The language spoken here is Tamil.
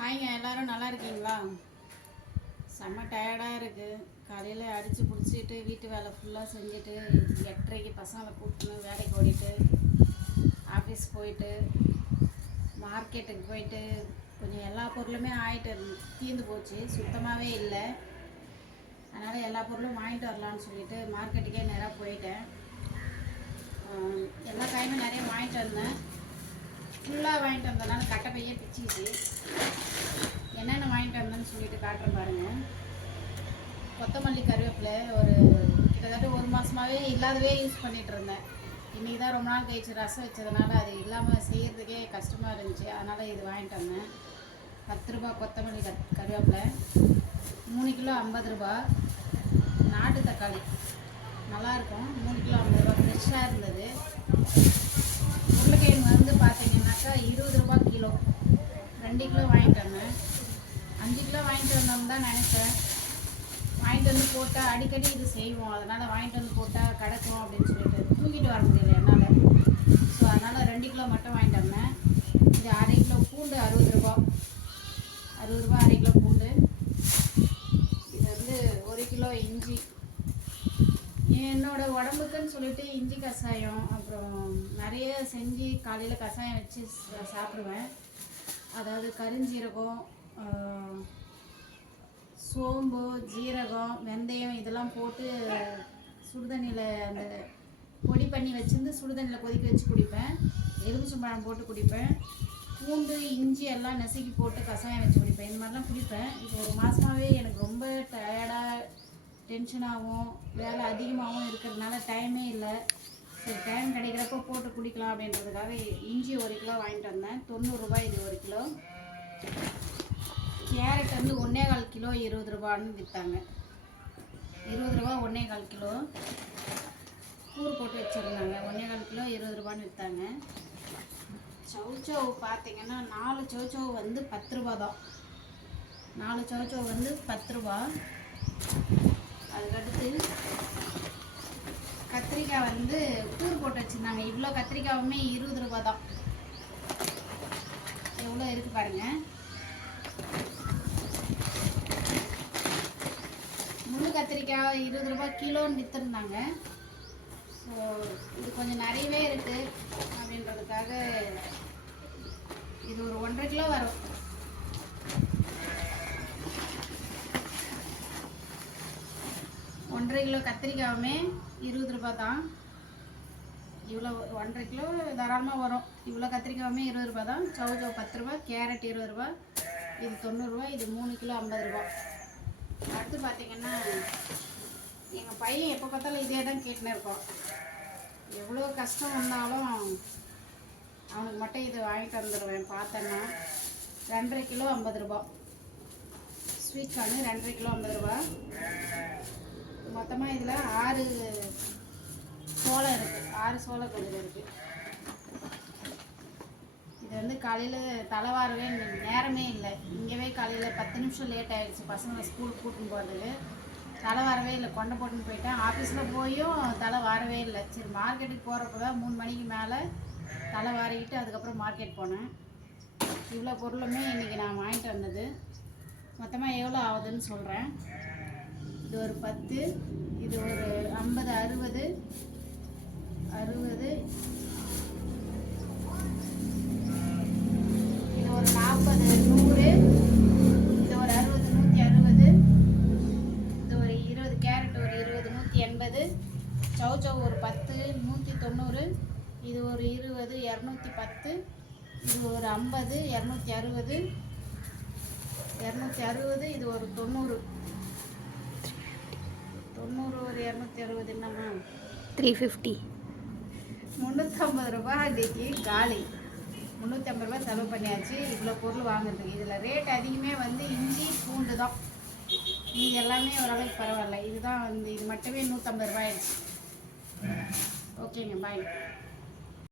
ஹாய்ங்க, எல்லோரும் நல்லா இருக்கீங்களா? செம்ம டயர்டாக இருக்குது. காலையில் அடித்து பிடிச்சிட்டு வீட்டு வேலை ஃபுல்லாக செஞ்சுட்டு 8:30க்கு பசங்களை கூப்பிட்டு வேலைக்கு ஓடிட்டு ஆஃபீஸ் போயிட்டு மார்க்கெட்டுக்கு போயிட்டு கொஞ்சம் எல்லா பொருளுமே தீர்ந்து போச்சு, சுத்தமாகவே இல்லை. அதனால் எல்லா பொருளும் வாங்கிட்டு வரலான்னு சொல்லிட்டு மார்க்கெட்டுக்கே நேராக போயிட்டேன். எல்லா காயுமே நிறைய வாங்கிட்டு வந்தேன். ஃபுல்லாக வாங்கிட்டு வந்ததுனால கட்டைப்பையே பிச்சிச்சு. என்னென்ன வாங்கிட்டு வந்தேன்னு சொல்லிட்டு காட்டுறேன் பாருங்கள். கொத்தமல்லி, கருவேப்பிலை ஒரு கிட்டத்தட்ட 1 மாதமாகவே இல்லாதவே யூஸ் பண்ணிகிட்டு இருந்தேன். இன்றைக்கி தான் ரொம்ப நாள் கழிச்சு ரசம் வச்சதுனால அது இல்லாமல் செய்கிறதுக்கே கஷ்டமாக இருந்துச்சு. அதனால் இது வாங்கிட்டு வந்தேன். 10 ரூபா கொத்தமல்லி, கருவேப்பிலை. 3 கிலோ 50 ரூபா. நாட்டு தக்காளி நல்லாயிருக்கும். 3 கிலோ 50 ரூபா, ஃப்ரெஷ்ஷாக இருந்தது. உருளைக்கிழங்கு வந்து பார்த்தீங்கன்னாக்கா 20 ரூபா கிலோ. 2 கிலோ வாங்கிட்டு வந்தேன். 5 கிலோ வாங்கிட்டு வந்தோம்னு தான் நினைப்பேன். வாங்கிட்டு வந்து போட்டால் அடிக்கடி இது செய்வோம், அதனால் வாங்கிட்டு வந்து போட்டால் கிடக்கும் அப்படின்னு சொல்லிட்டு தூக்கிட்டு வர முடியல என்னால். ஸோ அதனால் 2 கிலோ மட்டும் வாங்கிட்டு வந்தேன். இது 1/2 கிலோ பூண்டு 60 ரூபா. 60 ரூபா 1/2 கிலோ பூண்டு. இது வந்து 1 கிலோ இஞ்சி. என்னோடய உடம்புக்குன்னு சொல்லிட்டு இஞ்சி கஷாயம் அப்புறம் நிறைய செஞ்சு காலையில் கஷாயம் வச்சு சாப்பிடுவேன். அதாவது கருஞ்சீரகம், சோம்பு, ஜீரகம், வெந்தயம் இதெல்லாம் போட்டு சுடுதண்ணியில் அந்த பொடி பண்ணி வச்சுருந்து சுடுதண்ணியில் கொதிக்க வச்சு குடிப்பேன். எலுமிச்சம்பழம் போட்டு குடிப்பேன். பூண்டு, இஞ்சி எல்லாம் நசுக்கி போட்டு கஷாயம் வச்சு குடிப்பேன். இந்த மாதிரிலாம் குடிப்பேன். இப்போ 1 மாதமாகவே எனக்கு ரொம்ப டயர்டாக, டென்ஷனாகவும் வேலை அதிகமாகவும் இருக்கிறதுனால டைமே இல்லை. சரி, டைம் கிடைக்கிறப்போ போட்டு குடிக்கலாம் அப்படின்றதுக்காக இஞ்சி 1 கிலோ வாங்கிட்டு வந்தேன். 90 ரூபாய் இது 1 கிலோ. கேரட் வந்து 1.25 கிலோ 20 ரூபான்னு விற்றாங்க. 20 ரூபா 1.25 கிலோ. கூறு போட்டு வச்சுருந்தாங்க. 1.25 கிலோ 20 ரூபான்னு விற்றாங்க. சௌச்சௌ பார்த்தீங்கன்னா 4 சௌச்சௌ வந்து 10 ரூபா தான். 4 சௌச்சௌ வந்து 10 ரூபா. அதுக்கடுத்து கத்திரிக்காய் வந்து கூறு போட்டு வச்சுருந்தாங்க. இவ்வளோ கத்திரிக்காயுமே 20 ரூபா தான். எவ்வளோ இருக்குது பாருங்கள். முழு கத்திரிக்காய் 20 ரூபா கிலோன்னு விற்றுருந்தாங்க. ஸோ இது கொஞ்சம் நிறையவே இருக்குது அப்படின்றதுக்காக இது ஒரு 1.5 கிலோ வரும். ஒன்றரை கிலோ கத்திரிக்காயுமே 20 ரூபா தான். இவ்வளோ 1.5 கிலோ தாராளமாக வரும். இவ்வளோ கத்திரிக்காயுமே 20 ரூபா தான். சௌச்சௌ 10 ரூபா, கேரட் 20 ரூபா, இது 90 ரூபா, இது 3 கிலோ 50 ரூபா. அடுத்து பார்த்தீங்கன்னா எங்கள் பையன் எப்போ பார்த்தாலும் இதே தான் கேட்டுன்னு இருப்பான். எவ்வளோ கஷ்டம் வந்தாலும் அவனுக்கு மட்டும் இதை வாங்கிட்டு வந்துடுவேன். பார்த்தேன்னா 2.5 கிலோ 50 ரூபா. ஸ்வீட் கார்னு 2.5 கிலோ 50 ரூபா. மொத்தமாக இதில் 6 சோளம் இருக்குது. 6 சோளக்கதிர் இருக்குது. இது வந்து காலையில் தலைவாரவே நேரமே இல்லை. இங்கேவே காலையில் 10 நிமிஷம் லேட் ஆகிடுச்சு பசங்களை ஸ்கூலுக்கு கூட்டின்னு போகிறதுக்கு. தலை வாரவே இல்லை. கொண்டை போட்டுன்னு போயிட்டேன். ஆஃபீஸில் போயும் தலை வாரவே இல்லை. சரி, மார்க்கெட்டுக்கு போகிறப்ப தான் 3 மணிக்கு மேலே தலை வாரிக்கிட்டு அதுக்கப்புறம் மார்க்கெட் போனேன். இவ்வளோ பொருளுமே இன்றைக்கி நான் வாங்கிட்டு வந்தது. மொத்தமாக எவ்வளோ ஆகுதுன்னு சொல்கிறேன். இது ஒரு 10, இது ஒரு 50, 60, இது ஒரு 40, 100, இது ஒரு 60, 160, இது ஒரு 20, கேரட் ஒரு 20, 180, சௌச்சௌ ஒரு 10, 190, இது ஒரு 20, 210, இது ஒரு 50, 260, இது ஒரு 90, ஒரு 260 என்னம்மா 350, 350 ரூபா. இன்றைக்கி காலி. 350 ரூபா செலவு பண்ணியாச்சு இவ்வளோ பொருள் வாங்குறதுக்கு. இதில் ரேட் அதிகமே வந்து இஞ்சி, பூண்டு தான். இது எல்லாமே ஓரளவுக்கு பரவாயில்ல. இதுதான் வந்து இது மட்டுமே 150 ரூபாய் ஆயிடுச்சு. ஓகேங்க, பாய்.